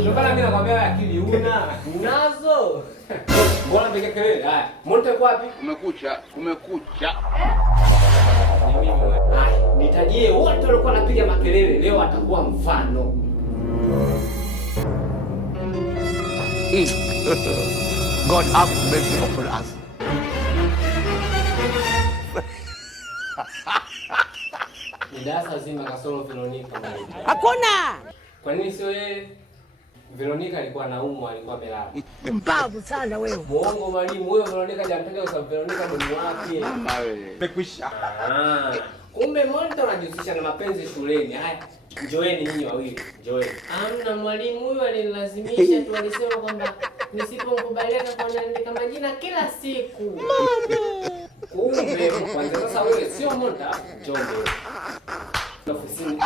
Ndio maana mimi nakwambia akili una. Unazo. Bora piga kelele. Haya, Monte kwa wapi? Kumekucha. Ni mimi wewe. Haya, nitajie wote walikuwa wanapiga makelele leo atakuwa mfano. God have mercy upon us. Ni darasa zima kasoro Veronica. Hakuna. Kwa nini sio yeye? Veronica alikuwa anaumwa, alikuwa amelala. Mbavu sana wewe. Muongo mwalimu, huyo Veronica hajampenda kwa sababu Veronica ni wake. Mekwisha. Kumbe Monte anajihusisha na mapenzi shuleni. Haya, njoeni nyinyi wawili, njoeni. Amna mwalimu huyu alinilazimisha tu, alisema kwamba nisipokubaliana kwa naandika majina kila siku. Kumbe kwanza sasa wewe sio Monte, njoo. Ofisini.